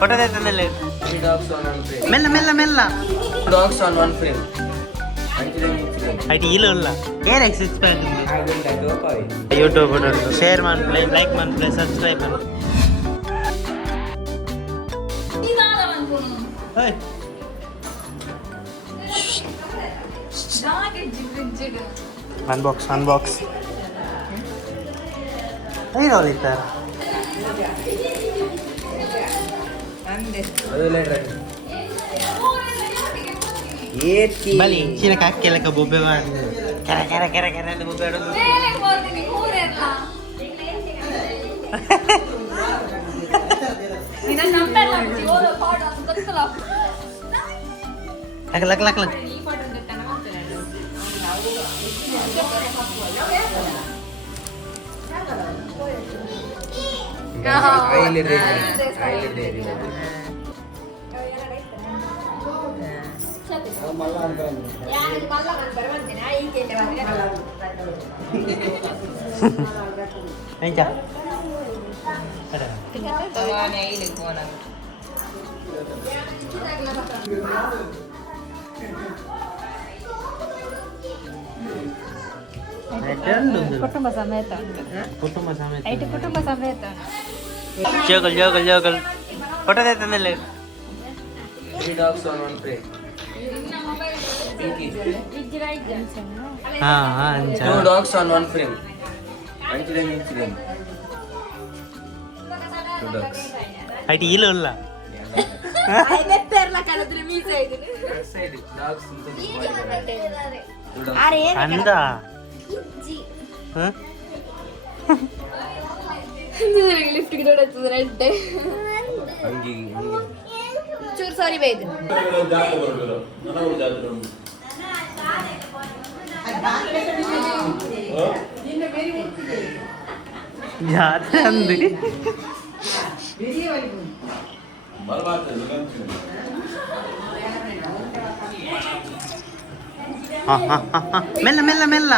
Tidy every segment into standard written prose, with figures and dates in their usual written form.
Photo ತೆಗೆತಂದಲ್ಲ Three dogs on one frame. ಮೆಲ್ಲ ಮೆಲ್ಲ ಮೆಲ್ಲ Two dogs on one frame. IT ಇಲ್ಲ air six pack I YouTube share ಮಾಡ್ಪ್ಲೆ ಲೈಕ್ ಮಾಡ್ಪ್ಲೆ ಸಬ್ಸ್ಕ್ರೈಬ್ ಮಾಡಿ ಅನ್ಬಾಕ್ಸ್ ಐದು ಇರ್ತಾರೆ ಬಲಿ ಚಿನ್ನಕ್ಕೆ ಹಾಕ್ಕೆಲಕ್ಕ ಬೊಬ್ಬೆ ಮಾಡಿ ಕೆರೆ ಕೆರೆ ಕೆರೆ ಕೆರೆ ಅಂತ ಬೊಬ್ಬೆ ಆಡೋದು luck luck luck Enca. Ada. Semuanya ini gimana? ಕುಟುಂಬ ಸಮೇತ ಐದು ಕುಟುಂಬ ಸಮೇತ ಜೋಗಲ್ ಫೋಟೋ ತೆಗೆತಂದಲ್ಲ Three dogs on one frame. Pinky. ಹಾ ಅಂಚ Two dogs on one frame. Two dogs. IT ಇಲ್ಲ That side, dogs into the wide. Two dogs. ಅಂದ ಲಿಫ್ಟ್ ರೆಡ್ Angi. ಚೂರು ಸಾರಿ ಬೈದು ಜಾತ್ರೆ ಅಂದು ಮೆಲ್ಲ ಮೆಲ್ಲ ಮೆಲ್ಲ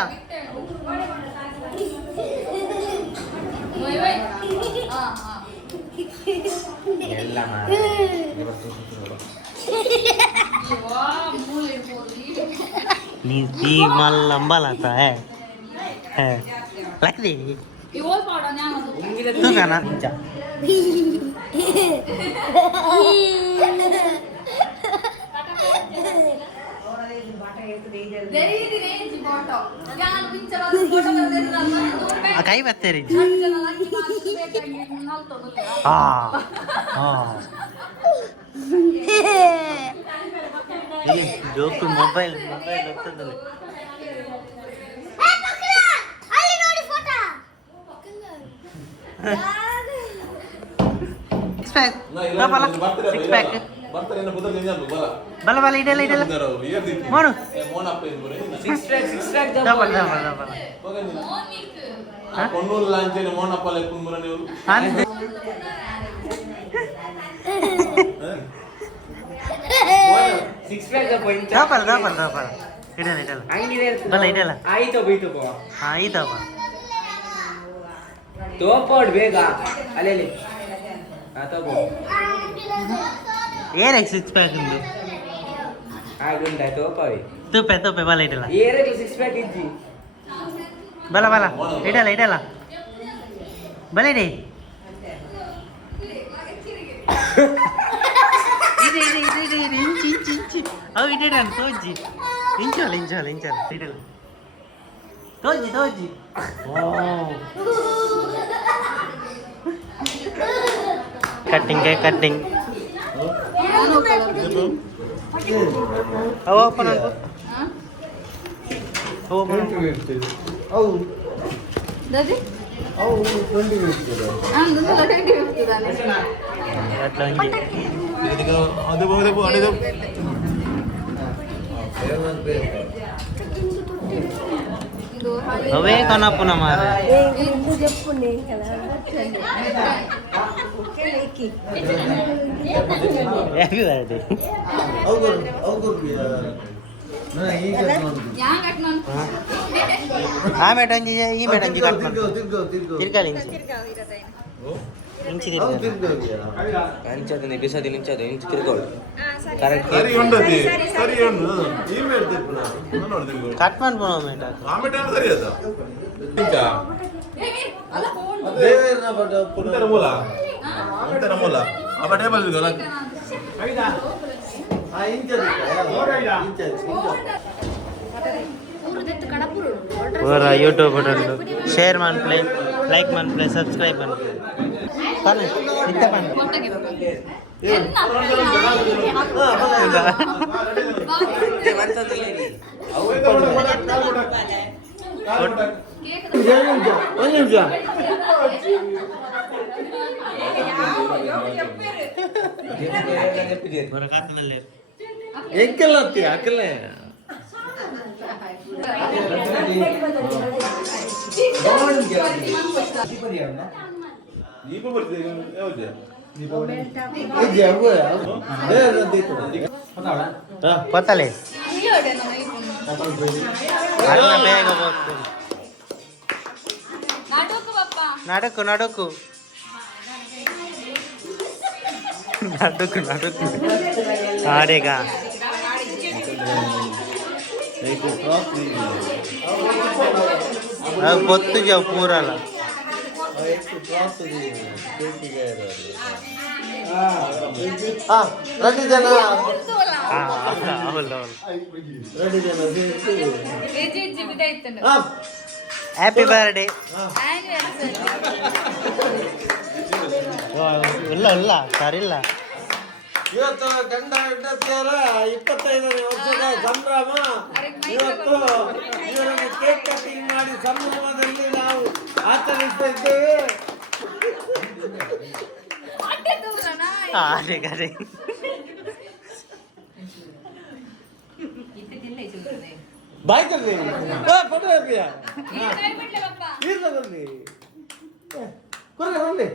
ಎಲ್ಲ नी माल लंबा लाता है लग दे तू गाना जा काही बात तेरी ಜೋಕು ಮೊಬೈಲ್ ಹೋಗ್ತದಲ್ಲ ಬಲ ಬಲ ಇದೆಲ್ಲ ನೋಡು ಡಬಲ್ ಇದೆಲ್ಲ ಇದೆಲ್ಲ ಆಯ್ತಪ್ಪ ತೋಪೋಡ್ ಬೇಗ ಅಲ್ಲೇ ತಗೋ ಏರ್ ಸಿಕ್ಸ್ ಪ್ಯಾಕ್ ಉಂಟು ಆಗುಂಡ ತೋಪವಿ ತೂಪೆ ಬಲ ಇದೆಲ್ಲ ಏರಕ್ಕೆ ಸಿಕ್ಸ್ ಪ್ಯಾಕ್ ಇದ್ದಿ ಬಲ ಇದೆಲ್ಲ ಬಲ ಇದೆ ಇಂಚಿ ಅವು ಇದೆ ನಾನು ತೋಜಿ ಇಂಚಲ್ಲ ಇದೆಲ್ಲ ತೋಜಿ ಕಟ್ಟಿಂಗ್ ಅವ ಓಪನ್ అవే కొనప్పున మారే ಆ ಮೇಡಂಜಿ ಈ ಮೇಡಂಜಿ ಕಟ್ ತಿರ್ಗಾಲಿ ಇಂಚಿ ತಿರ್ಗಿ ಅಂಚದ ಬಿಸದಿ ನಿಂಚದ ಇಂಚು ತಿರ್ಗೋಳು ಕರೆಕ್ಟ್ ಸರಿ ಉಂಡದಿ ಸರಿ ಉಂಡು ಇಮೇಲ್ ತಿರ್ಪುನ ನೋಡು ತಿರ್ಗೋಳು ಕಟ್ ಮಾಡ್ಬೋಣ ಮೇಟ ಕಾಮೆಂಟ್ ಅನ್ನು ಸರಿ ಅದ ಇಂಚ ದೇವೇರ್ನ ಬಡ ಪುಂತರ ಮೂಲ ಪುಂತರ ಮೂಲ ಅವ ಟೇಬಲ್ ಇರಲ್ಲ ಕವಿತಾ ಆ ಇಂಚ ಇಂಚ और यूट्यूब बटन शेयर मन प्ले लाइक मन प्ले सब्सक्राइब मन पान इतना पान ಎಂಕೆಲ್ಲ ಹತ್ತಿ ಹಾಕಲ್ಲೇ ದೀಪ ಬರ್ತಿದೆ ಯಾವ್ದು पतले अरे ಬೇಗ ಹೋಗ್ತೀನಿ ನಡಕು ನಡಕು ನಡಕು ನಡಕು ಆಡೇಗ పొత్తు పూరాల ರೆಡಿ ಜನ ರೆಡಿ ಜನ ಹ್ಯಾಪಿ ಬರ್ಡೇ ಇಲ್ಲ ಇಲ್ಲ ಸರಿಲ್ಲ ಇವತ್ತು ಗಂಡ ಹೆಂಡತಿಯರ 25ನೇ ವರ್ಷದ ಸಂಭ್ರಮ. ಇವತ್ತು ಇವರನ್ನು ಕೇಕ್ ಕಟಿಂಗ್ ಮಾಡಿ ಸಂಭ್ರಮದಲ್ಲಿ ನಾವು ಆಚರಿಸ್ತಾ ಇದ್ದೇವೆ. ಬಾಯ್ ತರ್ರಿ ಫೋಟೋ ಹಾಕಿಯಾ ಇಲ್ಲ ಬರ್ರಿ ಕೊರ್ರೆ ಬನ್ನಿ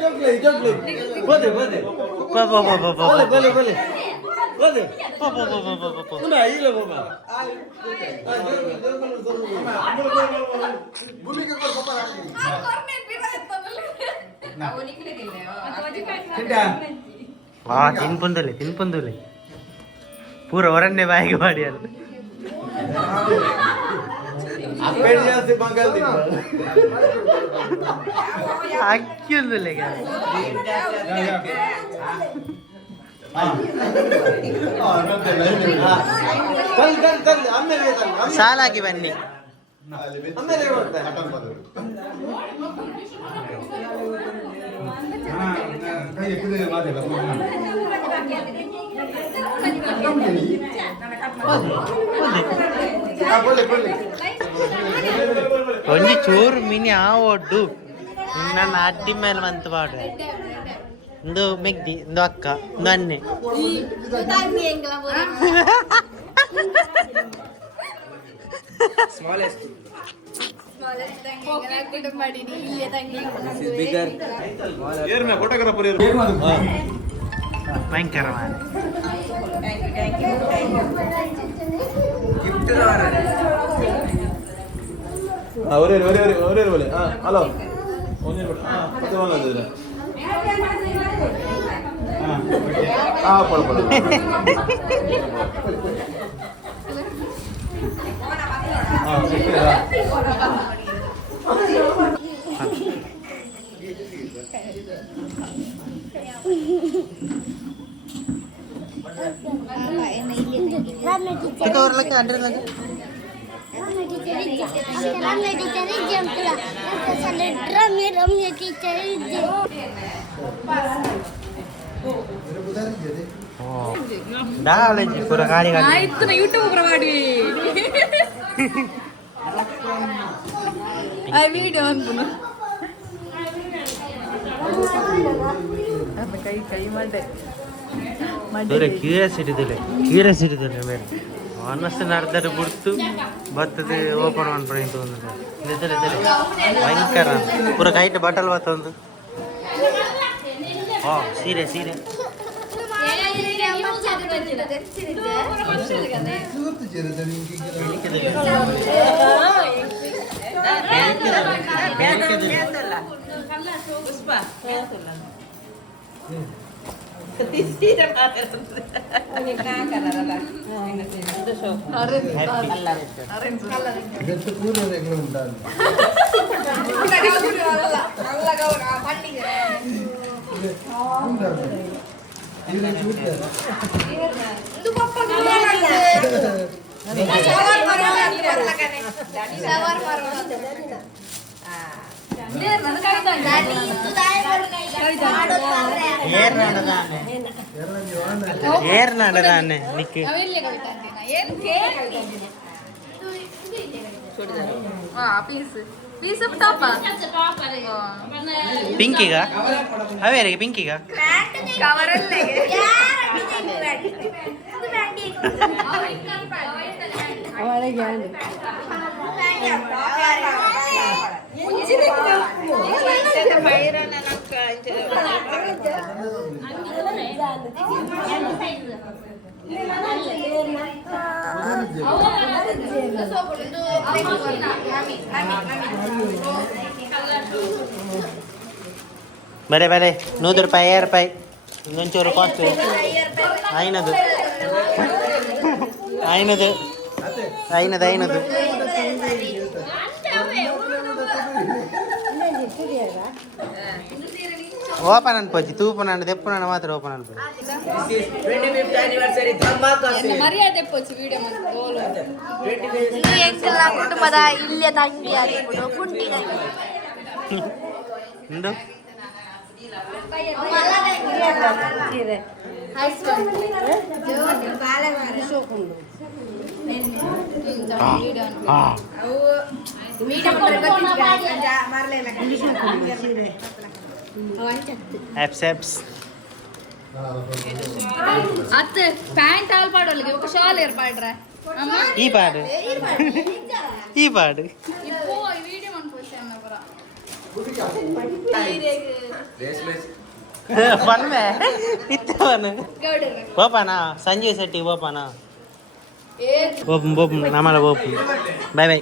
ಜೋಗ್ಲಿ ಜೋಗ್ಲಿ ಬನ್ನಿ ಬನ್ನಿ ಬಲೆ ಬಲೆ ಬಲೆ ಬನ್ನಿ ಪುನಃ ಇಲ್ಲ ಬಾಬಾ ಭೂಮಿಗೆ ಕೊಡು ಪಾಪ ತಿನ್ಪುಂದುಲೆ ಪೂರ ಹೊರನ್ನೇ ಬಾಯಿಗೆ ಮಾಡಿ ಅಲ್ಲ ಜಾಸ್ತಿ ಬಂಗಾಲ್ ಅಕ್ಕಿಂದುಲೆ ಸಾಲಾಗಿ ಬನ್ನಿ ಒಂಜಿ ಚೂರು ಮಿನಿ ಆ ಒಡ್ಡು ನನ್ನ ಅಡ್ಡಿ ಮೇಲೆ ಮಂತ್ ಬಾಡ ಇಂದು ಮೆಗ್ದಿ ಇಂದು ಅಕ್ಕ ಇಂದು ಅನ್ನೆ ಫೋಟೋಗ್ರಾಫರ್ ಭಯಂಕರ ഒരേ പോലെ ഹലോ പത്ത് വന്നതില്ല ആ കുഴപ്പമില്ല ആ itu orang lagi ada lagi dah lagi pura kali kan itu na YouTube prabadi I video anpuna apa kai made ದೂರ ಕ್ಯೂರಿಯಾಸಿಟಿ ದೂರ ಮೇಲೆ ಆಲ್ಮೋಸ್ಟ್ ಅರ್ಧದ ಬಿಡ್ತು ಬರ್ತದೆ ಓಪನ್ ಮಾಡ್ಬಿಡಿ ಅಂತ ಒಂದಿದೆ ಭಯಂಕರ ಪೂರ ಕೈಟ್ ಬಟಲ್ ಬತ್ತೊಂದು ಸೀರೆ ಸೀರೆ ಪುಷ್ಪ ಏರ್ ನಡದಾನೆ ನಿಕ್ಕೆ ಪಿಂಕಿಗ ಅವೇರಿಗೆ ಪಿಂಕಿಗ ಬರೇ ಬರೇ 100 ರೂಪಾಯಿ 2 ರೂಪಾಯಿ ಇನ್ನೊಂಚೂರು ಕಾಸ್ಟ್ ಐನದು ಓಪನ್ ಅನ್ಪೋಜಿ ತೂಪನ ದೆಪ್ಪನ ಮಾತ್ರ ಓಪನ್ ಅನ್ಪೋಜಿ ಮರ್ಯಾದೆ ಪೋಚಿ ವಿಡಿಯೋ ಕುಟುಂಬದ ಇಲ್ಲಿಯ ತಂಗಿ ಆಗಿಬಿಟ್ಟು ಪುಂಡಿನ ಉಂಡು అత్త ప్యాంట్ ఆల్ పాడోళ్ళకి ఒక షాల్ ఏర్పాడ్రా అమ్మా ఈ పాడు ఇప్పు ఈ వీడియో అనుకోసాను నవరా పన్మే ఇత్తవను ఓపనా సంజయ్ శెట్టి ఓపనా ఓపం నమల ఓపం బై బై